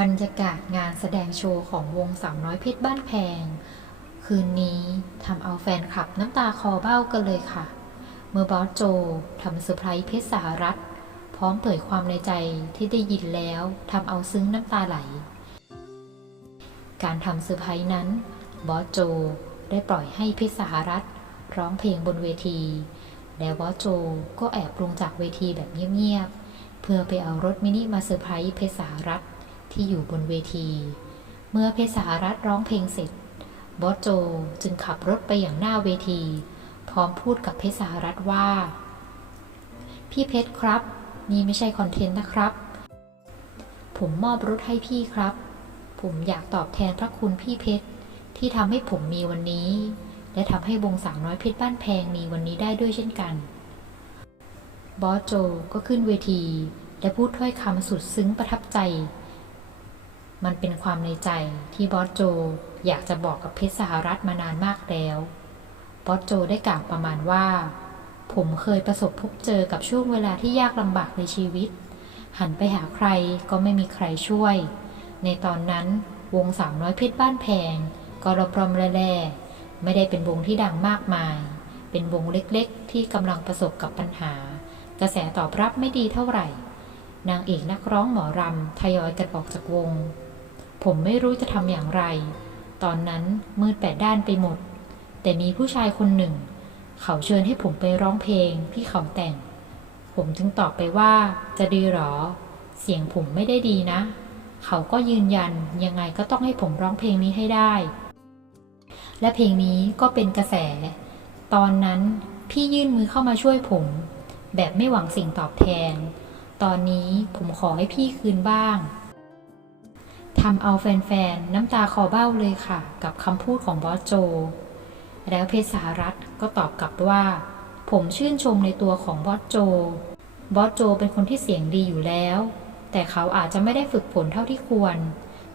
บรรยากาศงานแสดงโชว์ของวงสาวน้อยเพชรบ้านแพง คืนนี้ทำเอาแฟนคลับน้ำตาคอเบ้ากันเลยค่ะ เมื่อบอสโจทำเซอร์ไพรส์เพชรสหรัฐ พร้อมเผยความในใจที่ได้ยินแล้วทำเอาซึ้งน้ำตาไหล การทำเซอร์ไพรส์นั้น บอสโจได้ปล่อยให้เพชรสหรัฐ ร้องเพลงบนเวที แล้วบอสโจก็แอบลงจากเวทีแบบเงียบๆเพื่อไปเอารถมินิมาเซอร์ไพรส์เพชรสหรัฐ ที่อยู่บนเวที เมื่อเพชรสหรัฐร้องเพลงเสร็จ บอสโจจึงขับรถไปอย่างหน้าเวที พร้อมพูดกับเพชรสหรัฐว่า พี่เพชรครับ นี่ไม่ใช่คอนเทนต์นะครับ ผมมอบรถให้พี่ครับ ผมอยากตอบแทนพระคุณพี่เพชรที่ทำให้ผมมีวันนี้ และทำให้วงสาวน้อยเพชรบ้านแพงมีวันนี้ได้ด้วยเช่นกันบอสโจก็ขึ้นเวที และพูดถ้อยคำสุดซึ้งประทับใจ มันเป็นความในใจที่บอสโจอยากจะบอกกับเพชรสหรัฐมานานมากแล้ว บอสโจได้กล่าวประมาณว่า ผมเคยประสบพบเจอกับช่วงเวลาที่ยากลำบากในชีวิต หันไปหาใครก็ไม่มีใครช่วย ในตอนนั้นวงสาวน้อยเพชรบ้านแพงก็รบรอมแร่ไม่ได้เป็นวงที่ดังมากมาย เป็นวงเล็กๆ ที่กำลังประสบกับปัญหา กระแสตอบรับไม่ดีเท่าไหร่ นางเอกนักร้องหมอรำทยอยกันออกจากวง ผมไม่รู้จะทำอย่างไร ตอนนั้นมืดแปดด้านไปหมด แต่มีผู้ชายคนหนึ่ง เขาเชิญให้ผมไปร้องเพลงที่เขาแต่ง ผมจึงตอบไปว่าจะดีหรอ เสียงผมไม่ได้ดีนะ เขาก็ยืนยันยังไงก็ต้องให้ผมร้องเพลงนี้ให้ได้ และเพลงนี้ก็เป็นกระแส ตอนนั้นพี่ยื่นมือเข้ามาช่วยผม แบบไม่หวังสิ่งตอบแทน ตอนนี้ผมขอให้พี่คืนบ้าง ทำเอาแฟนๆ น้ำตาคอเบ้าเลยค่ะ กับคำพูดของบอสโจ แล้วเพชรสหรัฐก็ตอบกลับว่า ผมชื่นชมในตัวของบอสโจ บอสโจเป็นคนที่เสียงดีอยู่แล้ว แต่เขาอาจจะไม่ได้ฝึกฝนเท่าที่ควร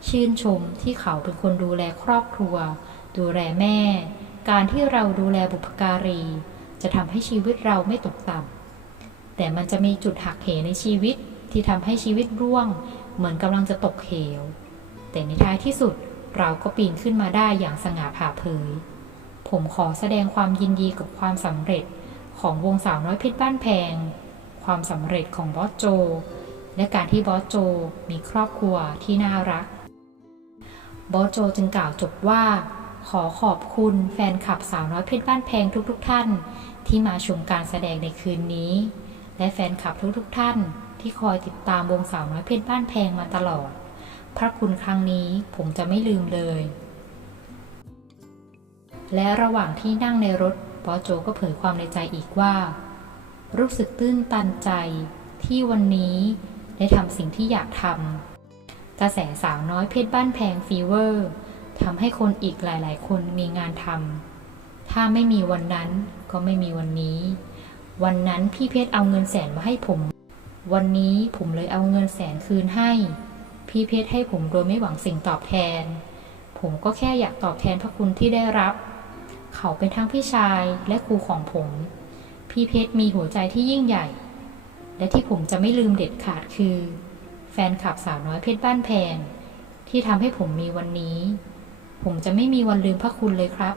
ชื่นชมที่เขาเป็นคนดูแลครอบครัว ดูแลแม่ การที่เราดูแลบุพการี จะทำให้ชีวิตเราไม่ตกต่ำแต่มันจะมีจุดหักเหในชีวิตที่ทำให้ชีวิตร่วงเหมือนกำลังจะตกเหว แต่ในท้ายที่สุดเราก็ปีนขึ้นมาได้อย่างสง่าผ่าเผย ผมขอแสดงความยินดีกับความสำเร็จของวงสาวน้อยเพชรบ้านแพง ความสำเร็จของบอสโจ และการที่บอสโจมีครอบครัวที่น่ารัก บอสโจจึงกล่าวจบว่า ขอขอบคุณแฟนคลับสาวน้อยเพชรบ้านแพงทุกๆทท่าน ที่มาชมการแสดงในคืนนี้ และแฟนคลับทุกๆทท่าน ที่คอยติดตามวงสาวน้อยเพชรบ้านแพงมาตลอด พระคุณครั้งนี้ผมจะไม่ลืมเลย และระหว่างที่นั่งในรถบอโจก็เผยความในใจอีกว่า รู้สึกตื้นตันใจที่วันนี้ได้ทำสิ่งที่อยากทำกระแสสาวน้อยเพชรบ้านแพงฟีเวอร์ทำให้คนอีกหลาย ๆ คนมีงานทำถ้าไม่มีวันนั้นก็ไม่มีวันนี้ วันนั้นพี่เพชรเอาเงินแสนมาให้ผม วันนี้ผมเลยเอาเงินแสนคืนให้ พี่เพชรให้ผมโดยไม่หวังสิ่งตอบแทน ผมก็แค่อยากตอบแทนพระคุณที่ได้รับ เขาเป็นทั้งพี่ชายและครูของผม พี่เพชรมีหัวใจที่ยิ่งใหญ่ และที่ผมจะไม่ลืมเด็ดขาดคือ แฟนคลับสาวน้อยเพชรบ้านแพงที่ทำให้ผมมีวันนี้ ผมจะไม่มีวันลืมพระคุณเลยครับ